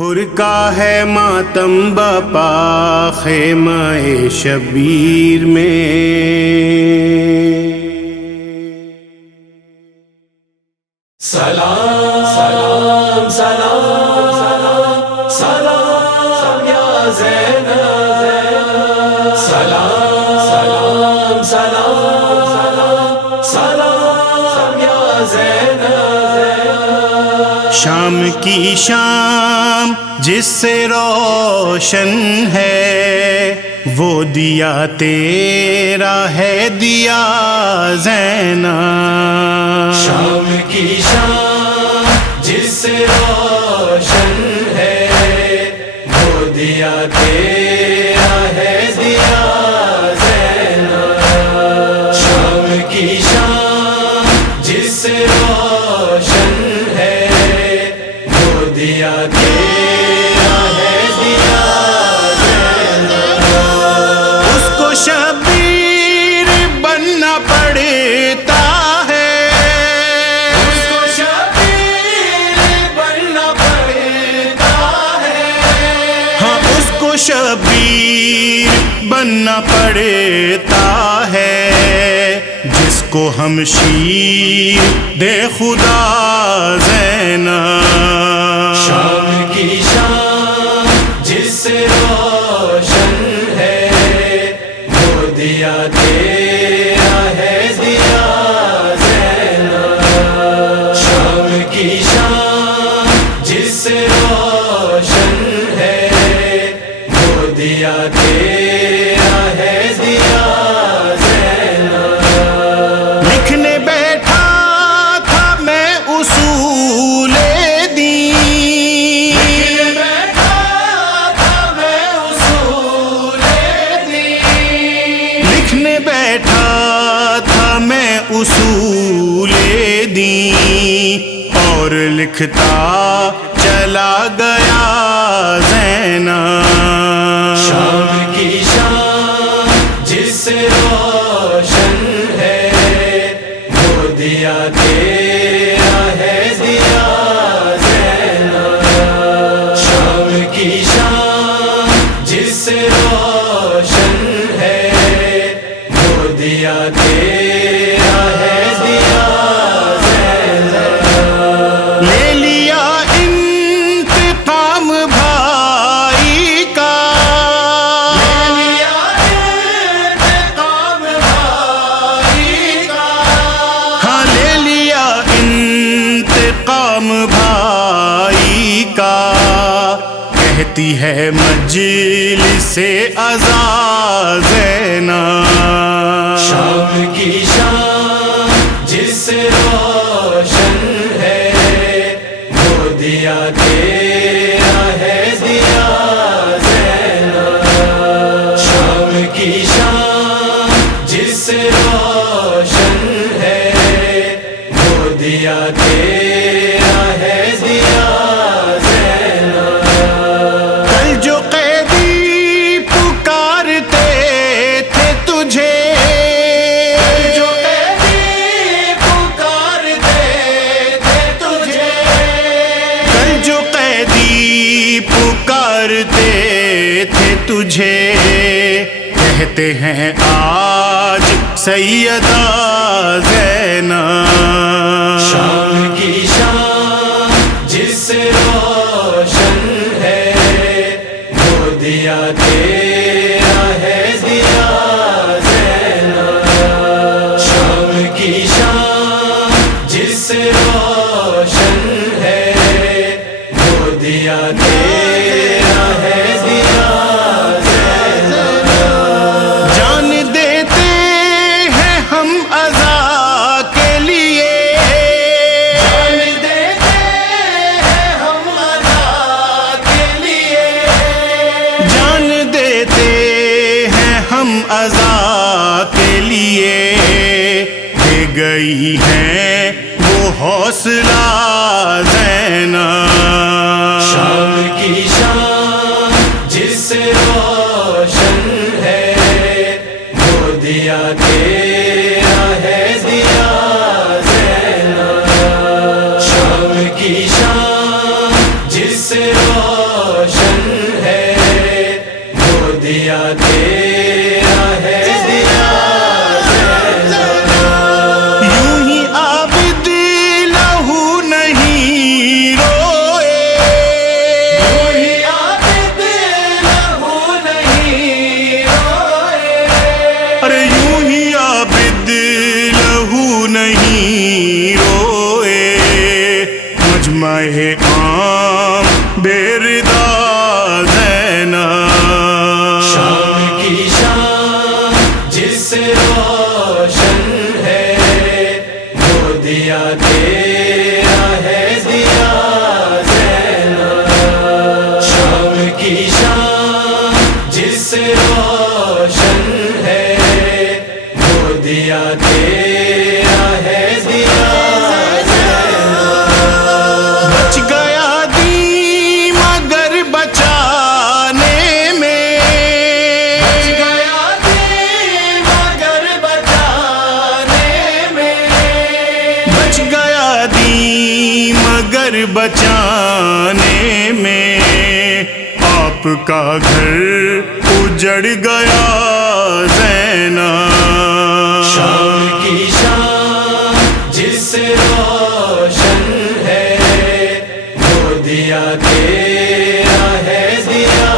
حر کا ہے ماتم بپا خیمہ شبیر میں، سلام سلام سلام سلام سلام یا زینب، سلام سلام سلام سلام سلام یا زینب۔ شام کی شام جس سے روشن ہے وہ دیا تیرا ہے دیا زینب۔ شام کی شام جس سے روشن ہے وہ دیا تیرا ہے دیا زینب۔ شام کی شام جس سے روشن ہے وہ دیا تیرا ہے دیا زینب۔ اس کو شبیر بننا پڑتا ہے، اس کو شبیر بننا پڑتا ہے، ہاں اس کو شبیر بننا پڑتا ہے، جس کو ہم شیر دے خدا زینب۔ شام کی شام جس سے روشن ہے وہ دیا تیرا ہے دیا زینب۔ شام کی شام جس سے روشن ہے وہ دیا تیرا ہے دیا زینب۔ لکھنے بیٹھا تھا میں اصول دین، لکھنے بیٹھا تھا میں اصول دین، اور لکھتا چلا گیا زینب۔ شام کی شام جس سے روشن ہے وہ دیا تیرا ہے دیا زینب۔ شام کی شام جس سے روشن ہے وہ دیا تیرا ہے دیا زینب۔ لے لیا انتقام بھائی کا، ہاں لے لیا انتقام بھائی کا، کہتی ہے مجلس عزا زینب۔ شام کی شام جس سے روشن ہے وہ دیا تیرا ہے دیا زینب۔ شام کی شام جس سے روشن ہے وہ دیا تیرا ہے دیا زینب۔ کل جو قیدی پکارتے تھے تجھے، جو قیدی پکارتے تھے تجھے، کل جو قیدی پکارتے تھے تجھے، کہتے ہیں آج سیدہ زینب۔ شام کی شام جس سے روشن ہے وہ دیا تیرا ہے دیا زینب۔ شام کی شام جس سے روشن ہے وہ دیا تیرا ہے دیا زینب۔ جان دیتے ہیں ہم عزا کے لیے، جان دیتے ہیں ہم عزا کے لیے، جان دیتے ہیں ہم عزا کے لیے، دے گئی ہیں وہ حوصلہ زینب۔ شام کی شام جس سے روشن ہے وہ دیا تیرا ہے دیا زینب۔ شام کی شام جس سے روشن ہے وہ دیا تیرا ہے دیا یوں ہی عابد لہو نہیں روئے، وہی عابد لہو نہیں روئے، ارے یوں ہی عابد لہو نہیں روئے، مجمع عام بے ردا زینب، شام کی شام جس سے روشن ہے وہ دیا تیرا ہے دیا زینب، شام کی شام جس سے روشن ہے وہ دیا تیرا ہے دیا بچ گیا دین مگر بچانے میں، گیا دین مگر بچانے میں، بچ گیا دین مگر بچانے میں، آپ کا گھر اجڑ گیا زینب، شام کی شام جس سے روشن ہے وہ دیا تیرا ہے دیا